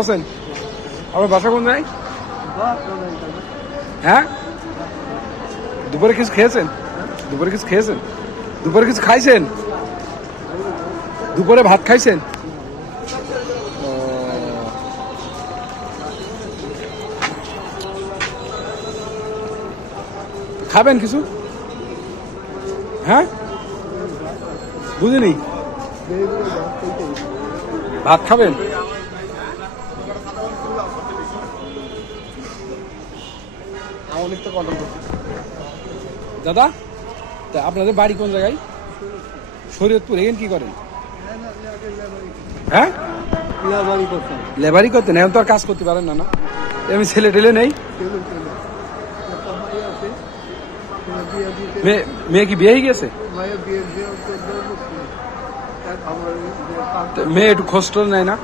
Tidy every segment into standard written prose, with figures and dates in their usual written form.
আছেন আপনার বাসা কোন জায়গায়? হ্যাঁ, দুপুরে কিছু খেয়েছেন? দুপুরে কিছু খেয়েছেন? দুপুরে কিছু খাইছেন? দুপুরে ভাত খাইছেন? খাবেন কিছু? হ্যাঁ, বুঝিনি। ভাত খাবেন? দাদা, তা আপনাদের বাড়ি কোন জায়গায়? শরীয়তপুর। এখানে কি করেন? হ্যাঁ, লেবারি করতেন। এখন তো আর কাজ করতে পারেন না। না, এমনি ছেলে টেলে নেই? মেয়ে কি বিয়ে হয়ে গেছে? মেয়ে একটু খোঁজ টোজ নেয় না?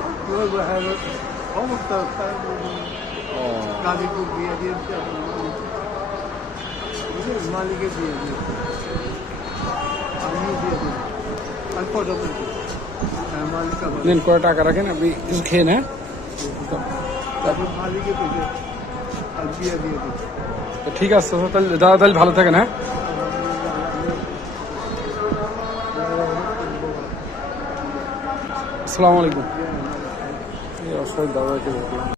নেন, করে টাকা রাখেন, আপনি কিছু খেয়ে নেন। ঠিক আছে তাহলে দাদা, তাহলে ভালো থাকেন। হ্যাঁ, আসসালামু আলাইকুম। দাদা